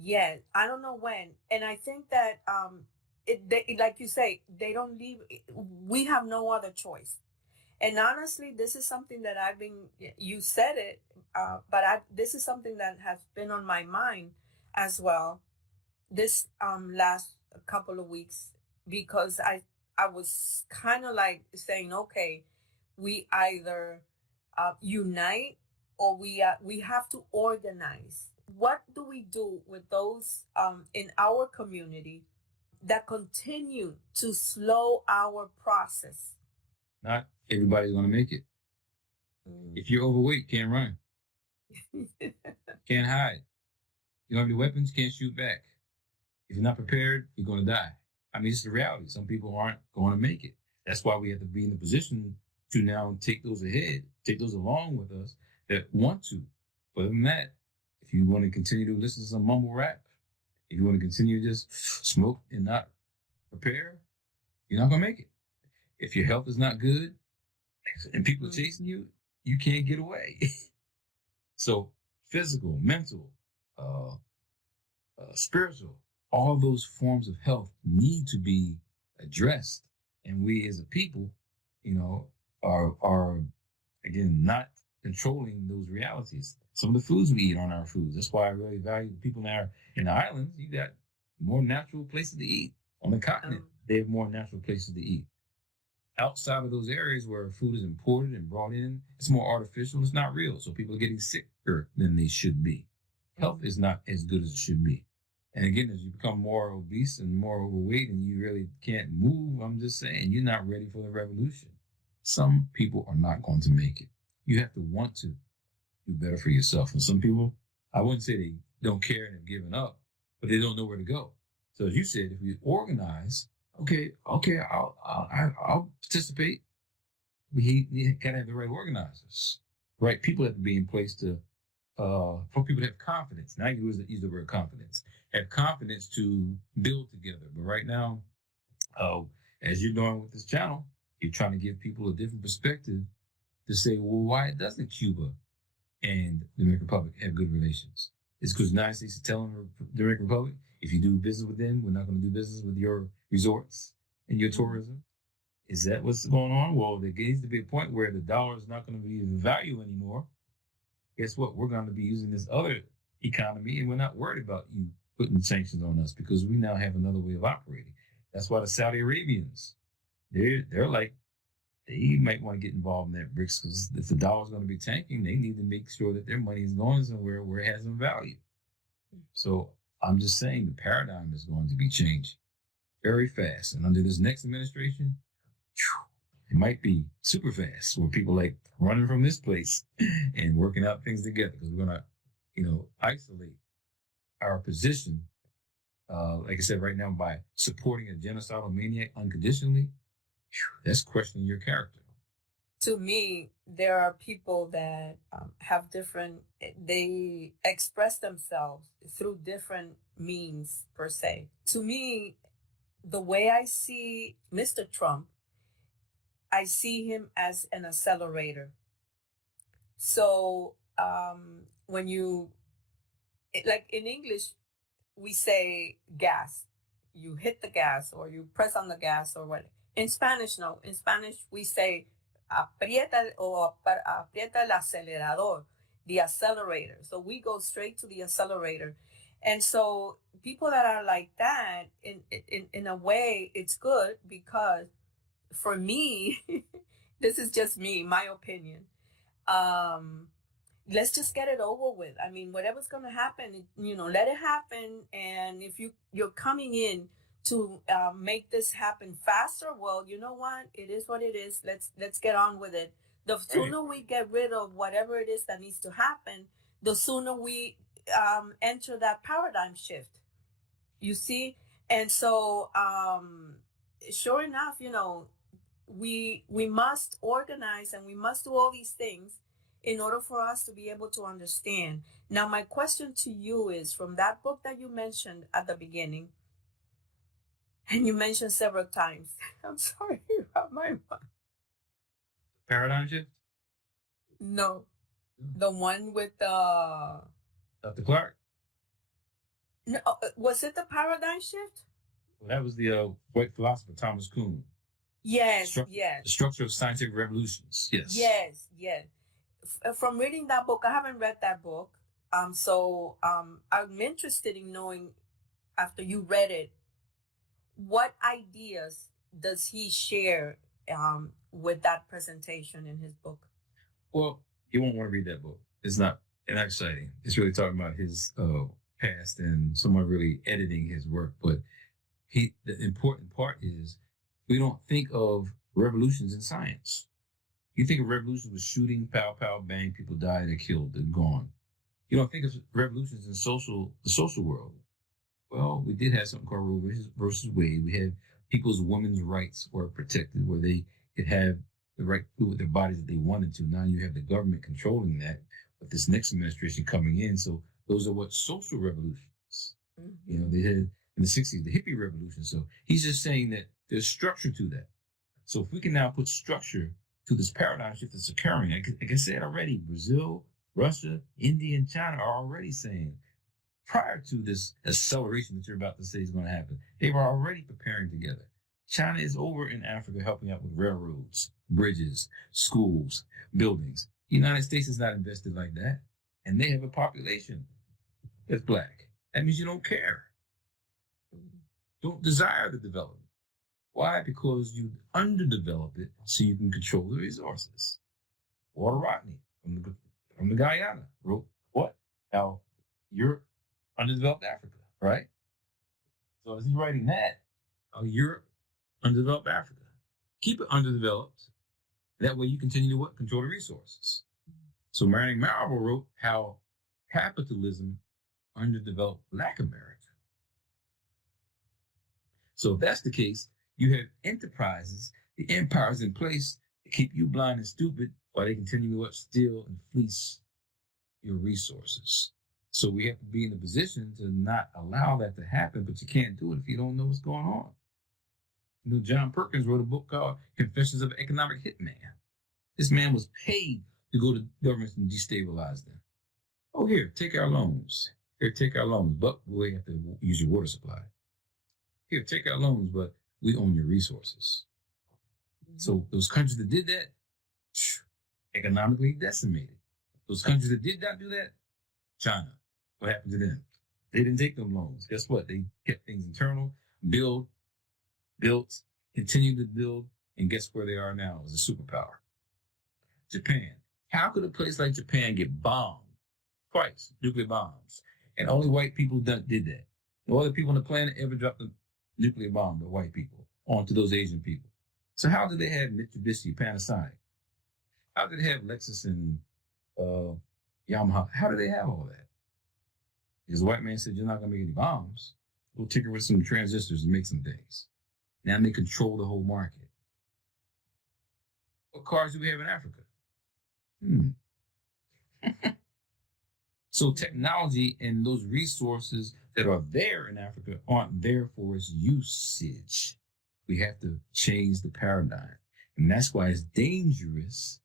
Yeah, I don't know when. And I think that like you say, they don't leave. We have no other choice. And honestly, this is something that I've been, you said it, but this is something that has been on my mind as well this last couple of weeks, because I was kind of like saying, okay, we either unite, or we have to organize. What do we do with those in our community that continue to slow our process? Not everybody's going to make it. If you're overweight, can't run, can't hide. You don't have any weapons, can't shoot back. If you're not prepared, you're going to die. I mean, it's the reality. Some people aren't going to make it. That's why we have to be in the position to now take those ahead, take those along with us that want to. But other than that, if you want to continue to listen to some mumble rap, if you want to continue to just smoke and not prepare, you're not going to make it. If your health is not good and people are chasing you, you can't get away. So physical, mental, spiritual, all those forms of health need to be addressed. And we as a people, are again, not controlling those realities. Some of the foods we eat aren't our foods. That's why I really value people in the islands. You got more natural places to eat. On the continent, they have more natural places to eat. Outside of those areas where food is imported and brought in, it's more artificial. It's not real. So people are getting sicker than they should be. Health is not as good as it should be. And again, as you become more obese and more overweight and you really can't move, I'm just saying, you're not ready for the revolution. Some people are not going to make it. You have to want to do better for yourself. And some people, I wouldn't say they don't care and have given up, but they don't know where to go. So as you said, if we organize, okay, I'll participate. We gotta have the right organizers, right? People have to be in place for people to have confidence. Now you use the word confidence. Have confidence to build together. But right now, as you're doing with this channel, you're trying to give people a different perspective to say, well, why doesn't Cuba and the Dominican Republic have good relations? It's because the United States is telling the Dominican Republic, if you do business with them, we're not going to do business with your resorts and your tourism. Is that what's going on? Well, there needs to be a point where the dollar is not going to be of value anymore. Guess what? We're going to be using this other economy, and we're not worried about you putting sanctions on us because we now have another way of operating. That's why the Saudi Arabians, they're like, they might want to get involved in that BRICS because if the dollar's going to be tanking, they need to make sure that their money is going somewhere where it has some value. So I'm just saying the paradigm is going to be changed very fast. And under this next administration, it might be super fast where people like running from this place and working out things together because we're going to, isolate our position, like I said, right now by supporting a genocidal maniac unconditionally. That's questioning your character. to me, there are people that have different, they express themselves through different means, per se. To me, the way I see Mr. Trump, I see him as an accelerator. So when like in English, we say gas. You hit the gas or you press on the gas or what. In Spanish, no. In Spanish, we say aprieta aprieta el acelerador, the accelerator. So we go straight to the accelerator. And so people that are like that, in a way, it's good because for me, this is just me, my opinion. Let's just get it over with. I mean, whatever's going to happen, let it happen. And if you're coming in to make this happen faster, well, you know what? It is what it is. Let's get on with it. The sooner we get rid of whatever it is that needs to happen, the sooner we enter that paradigm shift. You see? And so, sure enough, we must organize and we must do all these things in order for us to be able to understand. Now, my question to you is, from that book that you mentioned at the beginning, and you mentioned several times, I'm sorry about my mind. Paradigm shift? No, the one with Dr. Clarke? No, was it the paradigm shift? Well, that was the white philosopher Thomas Kuhn. Yes, yes. The structure of scientific revolutions. Yes. Yes, yes. From reading that book, I haven't read that book. So I'm interested in knowing, after you read it, what ideas does he share with that presentation in his book? Well, you won't want to read that book. It's not exciting. It's really talking about his past and someone really editing his work. But the important part is we don't think of revolutions in science. You think of revolutions with shooting, pow, pow, bang, people die, they're killed, they're gone. You don't think of revolutions in the social world. Well, we did have something called Roe versus Wade. We had people's women's rights were protected, where they could have the right to do with their bodies that they wanted to. Now you have the government controlling that with this next administration coming in. So those are what social revolutions. Mm-hmm. They had in the 60s, the hippie revolution. So he's just saying that there's structure to that. So if we can now put structure to this paradigm shift that's occurring, like I said already, Brazil, Russia, India, and China are already saying, prior to this acceleration that you're about to say is going to happen, they were already preparing together. China is over in Africa helping out with railroads, bridges, schools, buildings. The United States is not invested like that. And they have a population that's black. That means you don't care. Don't desire the development. Why? Because you underdevelop it so you can control the resources. Walter Rodney from the Guyana wrote what? How Europe underdeveloped Africa, right? So as he's writing that, Europe underdeveloped Africa. Keep it underdeveloped. That way you continue to what? Control the resources. So Marion Marable wrote how capitalism underdeveloped Black America. So if that's the case, you have enterprises, the empires in place to keep you blind and stupid while they continue to steal and fleece your resources. So we have to be in a position to not allow that to happen, but you can't do it if you don't know what's going on. John Perkins wrote a book called Confessions of an Economic Hitman. This man was paid to go to governments and destabilize them. Oh, here, take our loans. Here, take our loans, but we have to use your water supply. Here, take our loans, but we own your resources. Mm-hmm. So those countries that did that, economically decimated. Those countries that did not do that, China, what happened to them? They didn't take them loans. Guess what? They kept things internal, built, continued to build, and guess where they are now as a superpower? Japan. How could a place like Japan get bombed twice, nuclear bombs, and only white people did that? No other people on the planet ever dropped a nuclear bomb to white people onto those Asian people. So how did they have Mitsubishi, Panasonic? How did they have Lexus and Yamaha? How did they have all that? Because the white man said, you're not going to make any bombs. We'll tinker with some transistors and make some things. Now they control the whole market. What cars do we have in Africa? Hmm. So technology and those resources that are there in Africa aren't there for its usage. We have to change the paradigm. And that's why it's dangerous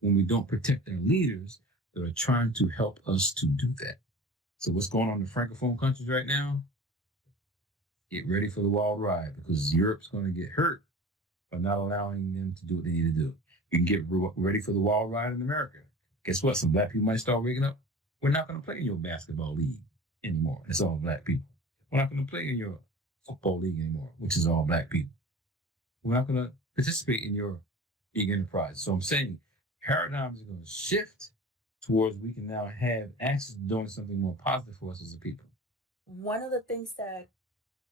when we don't protect our leaders that are trying to help us to do that. So what's going on in the Francophone countries right now? Get ready for the wild ride, because Europe's going to get hurt by not allowing them to do what they need to do. You can get ready for the wild ride in America. Guess what? Some black people might start waking up. We're not going to play in your basketball league anymore. It's all black people. We're not going to play in your football league anymore, which is all black people. We're not going to participate in your big enterprise. So I'm saying paradigms are going to shift towards we can now have access to doing something more positive for us as a people. One of the things that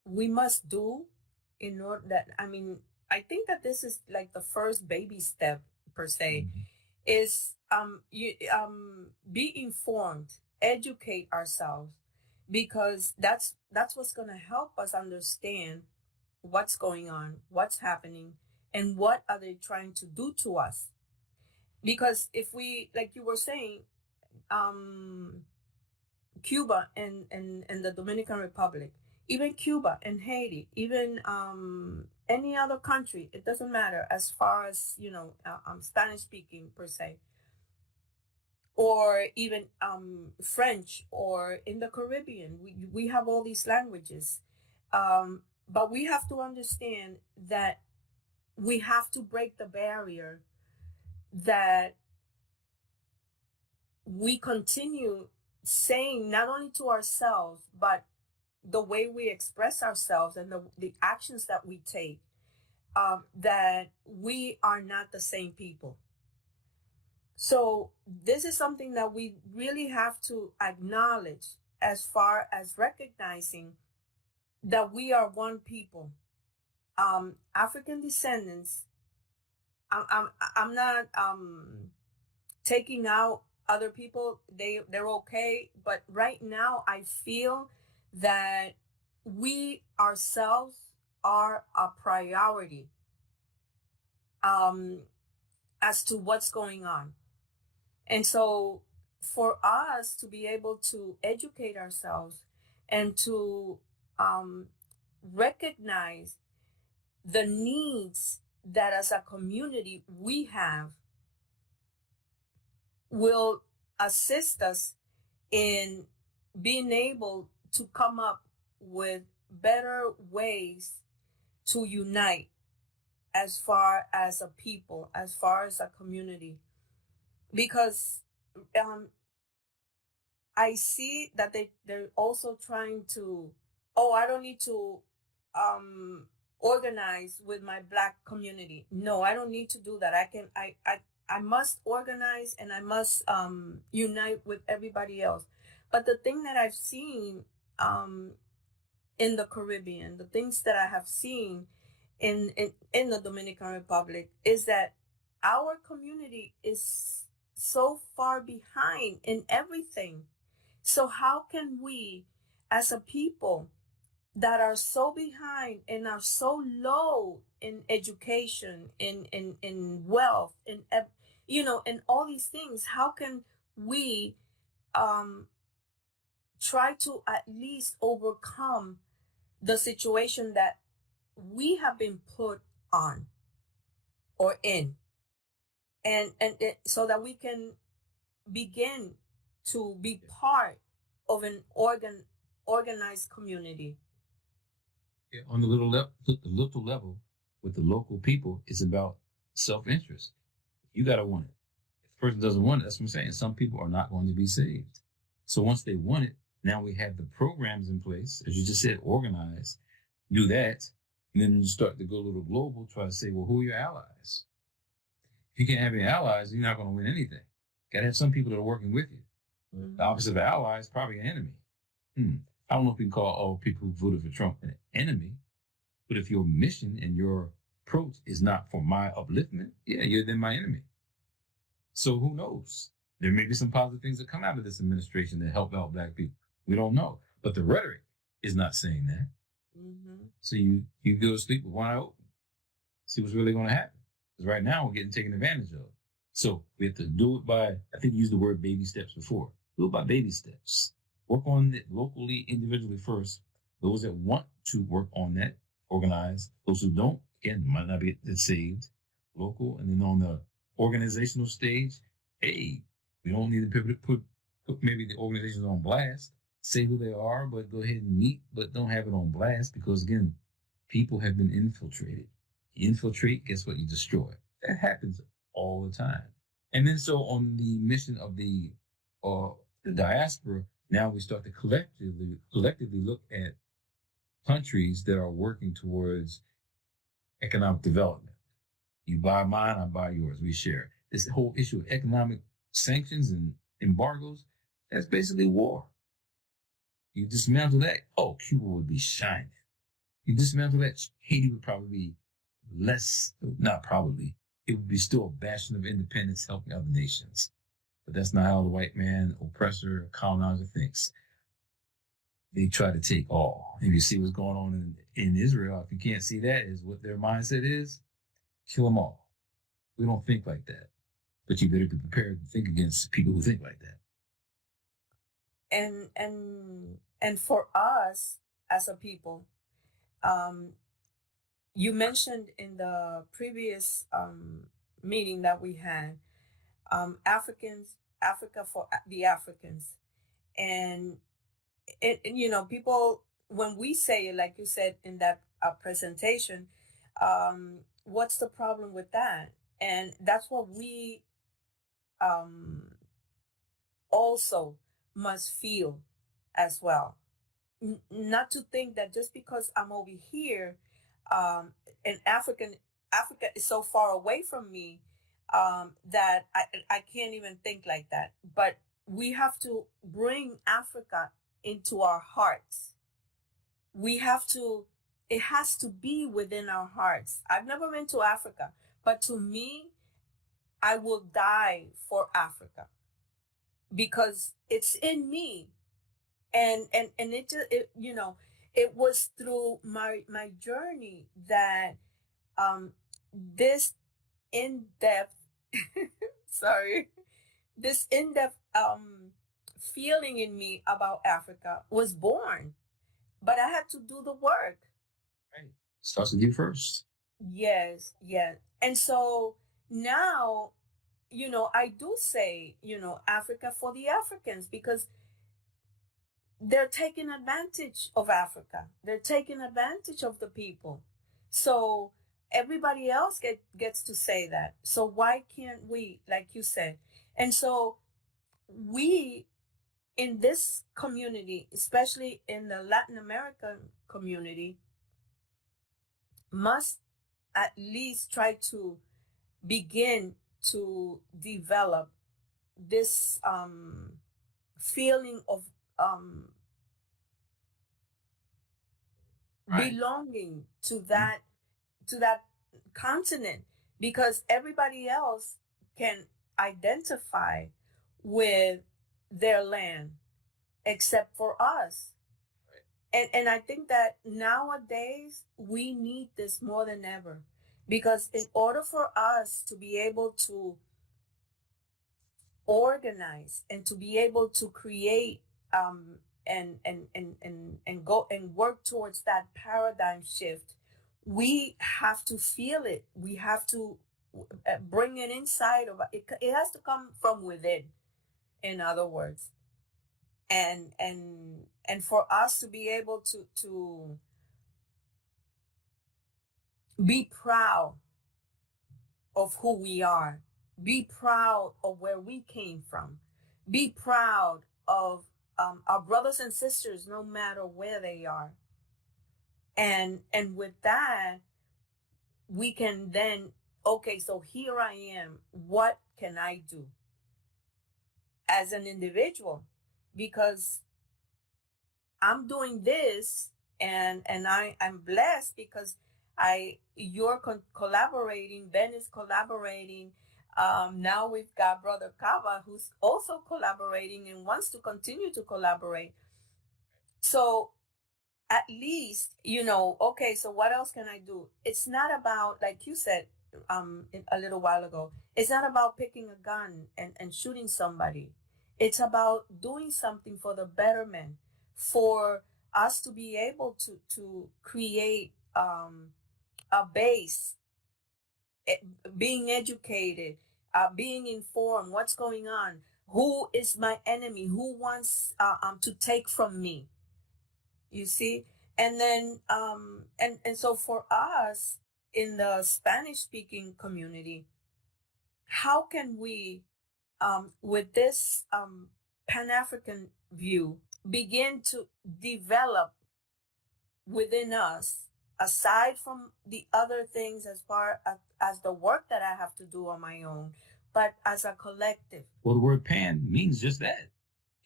we must do in order that, I think that this is like the first baby step per se, is be informed, educate ourselves, because that's what's going to help us understand what's going on, what's happening, and what are they trying to do to us. Because if we, like you were saying, Cuba and the Dominican Republic, even Cuba and Haiti, even any other country, it doesn't matter as far as, Spanish speaking per se, or even French, or in the Caribbean, we have all these languages. But we have to understand that we have to break the barrier that we continue saying, not only to ourselves, but the way we express ourselves and the actions that we take, that we are not the same people. So this is something that we really have to acknowledge, as far as recognizing that we are one people. African descendants, I'm not taking out other people. They're okay. But right now I feel that we ourselves are a priority as to what's going on. And so for us to be able to educate ourselves and to recognize the needs that as a community we have, will assist us in being able to come up with better ways to unite as far as a people, as far as a community. Because I see that they're also trying to, I don't need to organize with my Black community. No, I don't need to do that. I must organize, and I must unite with everybody else. But the thing that I've seen in the Caribbean, the things that I have seen in the Dominican Republic, is that our community is so far behind in everything. So how can we, as a people that are so behind and are so low in education, in wealth, in all these things, how can we try to at least overcome the situation that we have been put on or in, and so that we can begin to be part of an organized community? Yeah, on the little level with the local people, it's about self-interest. You got to want it. If the person doesn't want it, that's what I'm saying. Some people are not going to be saved. So once they want it, now we have the programs in place, as you just said, organize, do that. And then you start to go a little global, try to say, well, who are your allies? If you can't have any allies, you're not going to win anything. Got to have some people that are working with you. Mm-hmm. The opposite of an ally is probably an enemy. I don't know if we can call all people who voted for Trump an enemy, but if your mission and your approach is not for my upliftment, yeah, you're then my enemy. So who knows? There may be some positive things that come out of this administration that help out Black people. We don't know. But the rhetoric is not saying that. Mm-hmm. So you go to sleep with one eye open. See what's really going to happen. Because right now we're getting taken advantage of. So we have to do it by, I think you used the word baby steps before. Do it by baby steps. Work on it locally, individually first. Those that want to work on that, organize. Those who don't, again, might not be saved, local. And then on the organizational stage, hey, we don't need to put maybe the organizations on blast, say who they are, but go ahead and meet, but don't have it on blast because, again, people have been infiltrated. You infiltrate, guess what? You destroy. That happens all the time. And then so on the mission of the diaspora, now we start to collectively look at countries that are working towards economic development. You buy mine, I buy yours. We share. This whole issue of economic sanctions and embargoes, that's basically war. You dismantle that, oh, Cuba would be shining. You dismantle that, Haiti would probably be less, not probably, it would be still a bastion of independence helping other nations. But that's not how the white man, oppressor, colonizer thinks. They try to take all. If you see what's going on in Israel, if you can't see that is what their mindset is, kill them all. We don't think like that. But you better be prepared to think against people who think like that. And for us as a people, you mentioned in the previous meeting that we had, Africa for the Africans. And you know, people, when we say it, like you said in that presentation, what's the problem with that? And that's what we also must feel as well. Not to think that just because I'm over here, and Africa is so far away from me, that I can't even think like that. But we have to bring Africa into our hearts. We have to, it has to be within our hearts. I've never been to Africa, but to me, I will die for Africa because it's in me. And it you know, it was through my journey that this in-depth this in-depth feeling in me about Africa was born. But I had to do the work. Right. Starts with you first. Yes, yes. And so now, you know, I do say, you know, Africa for the Africans because they're taking advantage of Africa. They're taking advantage of the people. So everybody else gets to say that. So why can't we, like you said? And so we in this community, especially in the Latin American community, must at least try to begin to develop this feeling of Right. belonging to that continent, because everybody else can identify with their land except for us. And I think that nowadays we need this more than ever, because in order for us to be able to organize and to be able to create and go and work towards that paradigm shift, we have to feel it. We have to bring it inside of it. It has to come from within, in other words. And for us to be able to be proud of who we are, be proud of where we came from, be proud of our brothers and sisters, no matter where they are. And with that, we can then, okay, so here I am. What can I do as an individual? Because I'm doing this, and I'm blessed because you're collaborating. Ben is collaborating. Now we've got Brother Kaba, who's also collaborating and wants to continue to collaborate. So at least, you know, okay, so what else can I do? It's not about, like you said, a little while ago. It's not about picking a gun and shooting somebody. It's about doing something for the betterment, for us to be able to create a base, being educated, being informed, what's going on, who is my enemy, who wants to take from me, you see. And then and so for us in the Spanish speaking community, how can we with this Pan-African view begin to develop within us, aside from the other things as far as the work that I have to do on my own, but as a collective? Well, the word pan means just that.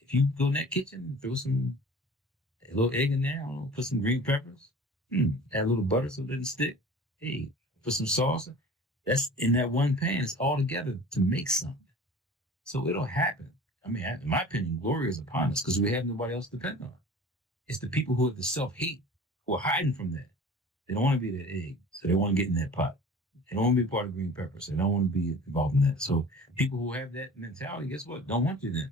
If you go in that kitchen and throw a little egg in there, I don't know, put some green peppers, add a little butter so it doesn't stick. Hey, put some salsa. That's in that one pan. It's all together to make something. So it'll happen. I mean, in my opinion, glory is upon us because we have nobody else to depend on. It's the people who have the self-hate who are hiding from that. They don't want to be that egg, so they want to get in that pot. They don't want to be part of green peppers, so they don't want to be involved in that. So people who have that mentality, guess what? Don't want you then.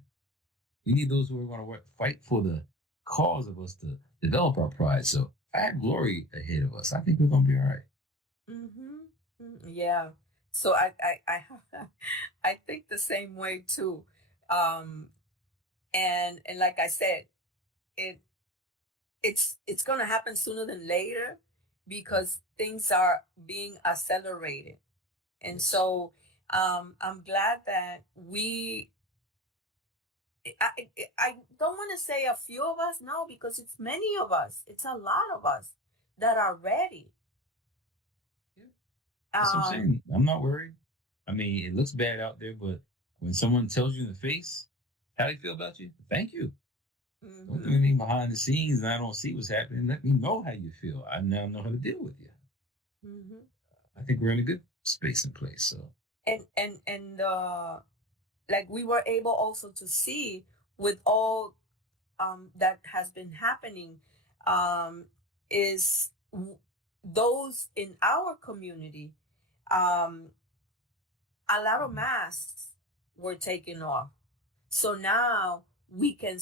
We need those who are going to fight for the cause of us to develop our pride. So I have glory ahead of us. I think we're going to be all right. Yeah. So I think the same way too. And like I said, it's going to happen sooner than later because things are being accelerated. And so I'm glad that I don't want to say a few of us, no, because it's many of us. It's a lot of us that are ready. That's what I'm saying. I'm not worried. I mean, it looks bad out there, but when someone tells you in the face how they feel about you, thank you. Don't do anything behind the scenes and I don't see what's happening. Let me know how you feel. I now know how to deal with you. I think we're in a good space and place. So and like we were able also to see with all that has been happening is those in our community, a lot of masks were taken off. So now we can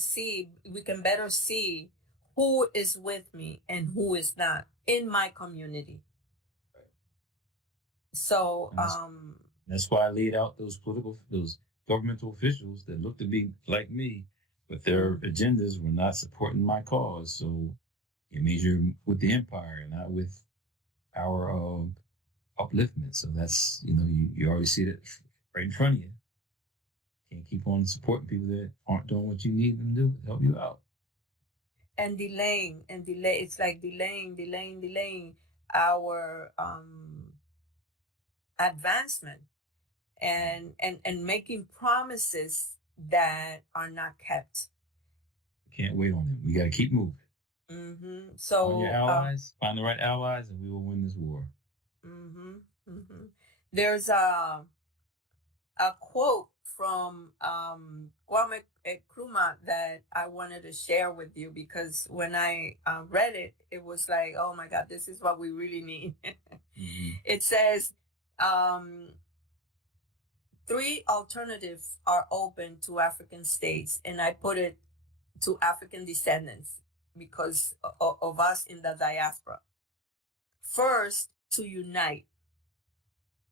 better see who is with me and who is not in my community. So that's why I laid out those governmental officials that look to be like me, but their agendas were not supporting my cause. So it measured with the empire and not with our upliftment. So that's, you already see that right in front of you. Can't keep on supporting people that aren't doing what you need them to do to help you out. And delaying. It's like delaying our advancement and making promises that are not kept. Can't wait on them. We got to keep moving. So find your allies, find the right allies, and we will win this war. There's a quote from Kwame Nkrumah that I wanted to share with you because when I read it, it was like, oh my God, this is what we really need. It says, 3 alternatives are open to African states, and I put it to African descendants because of us in the diaspora. First, to unite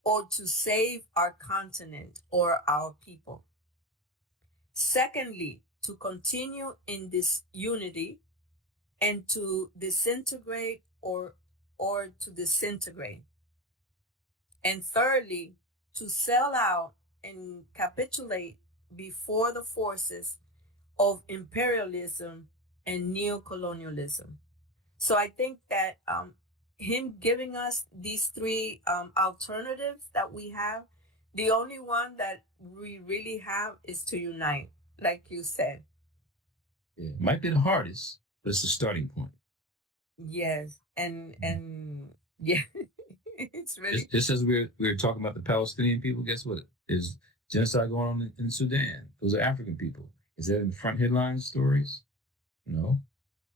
or to save our continent or our people. Secondly, to continue in this unity and to disintegrate or to disintegrate. And thirdly, to sell out and capitulate before the forces of imperialism and neocolonialism. So I think that him giving us these 3 alternatives that we have, the only one that we really have is to unite, like you said. Yeah, it might be the hardest, but it's a starting point. Yes, and yeah, it's really just as we were talking about the Palestinian people. Guess what? There's genocide going on in Sudan. Those are African people. Is that in the front headline stories? No.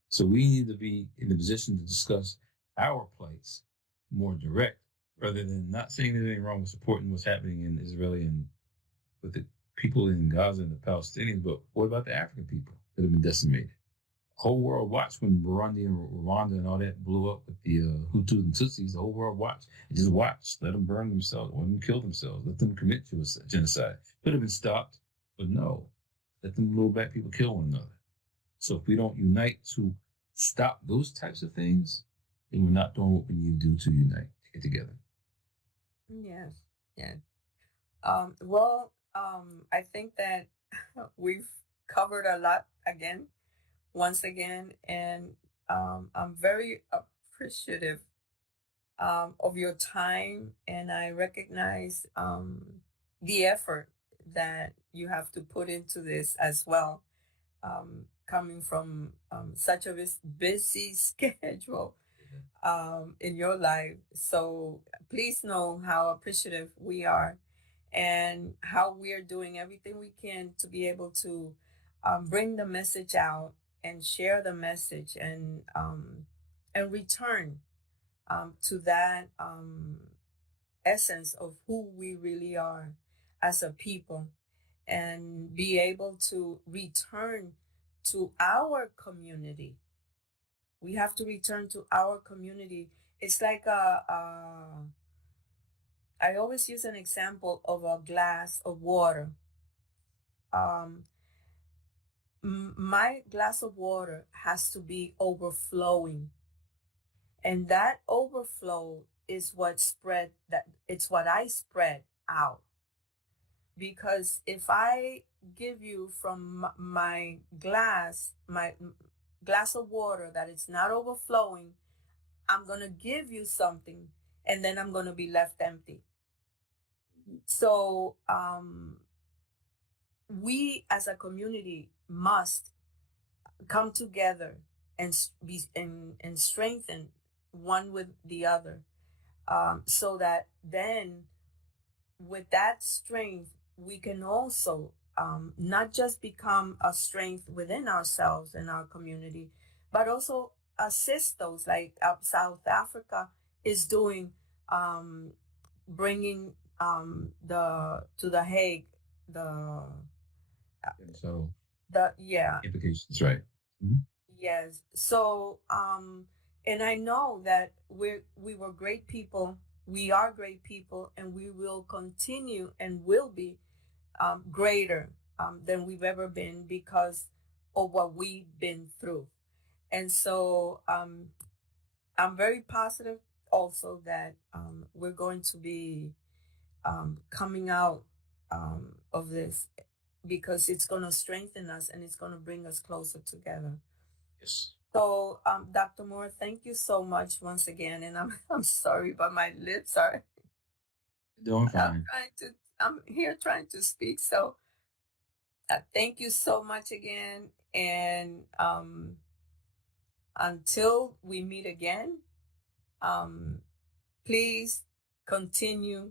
So we need to be in the position to discuss our plights more direct rather than not saying there's anything wrong with supporting what's happening in Israel and with the people in Gaza and the Palestinians, but what about the African people that have been decimated? The whole world watched when Burundi and Rwanda and all that blew up with the Hutus and Tutsis. The whole world watched. And just watched. Let them burn themselves. Let them kill themselves. Let them commit genocide. Could have been stopped, but no. Let them little black people kill one another. So if we don't unite to stop those types of things, then we're not doing what we need to do to unite, to get together. Yes. Yeah. I think that we've covered a lot once again, and I'm very appreciative of your time, and I recognize the effort that you have to put into this as well, coming from such a busy schedule in your life. So please know how appreciative we are and how we are doing everything we can to be able to bring the message out and share the message and return to that essence of who we really are as a people, and be able to return to our community. We have to return to our community. It's like I always use an example of a glass of water. My glass of water has to be overflowing, and that overflow is what it's what I spread out. Because if I give you from my glass of water that it's not overflowing, I'm going to give you something, and then I'm going to be left empty. So we as a community must come together and strengthen one with the other, so that then with that strength we can also not just become a strength within ourselves and our community, but also assist those, like South Africa is doing, bringing to the Hague So the implications, right? Mm-hmm. Yes. So and I know that we were great people. We are great people, and we will continue and will be greater than we've ever been because of what we've been through. And so I'm very positive also that we're going to be coming out of this, because it's going to strengthen us and it's going to bring us closer together. Yes. So, Dr. Moore, thank you so much once again. And I'm sorry, but my lips are. Doing fine. I'm here trying to speak. So, thank you so much again. And until we meet again, please continue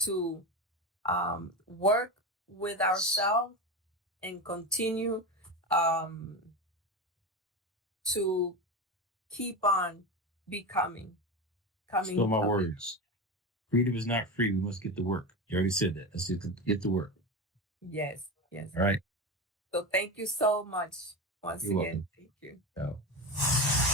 to work with ourselves and continue to keep on becoming. Still my words. Freedom is not free. We must get to work. You already said that. Let's get to work. Yes, yes. All right. So thank you so much once You're again. welcome. Thank you. Ciao.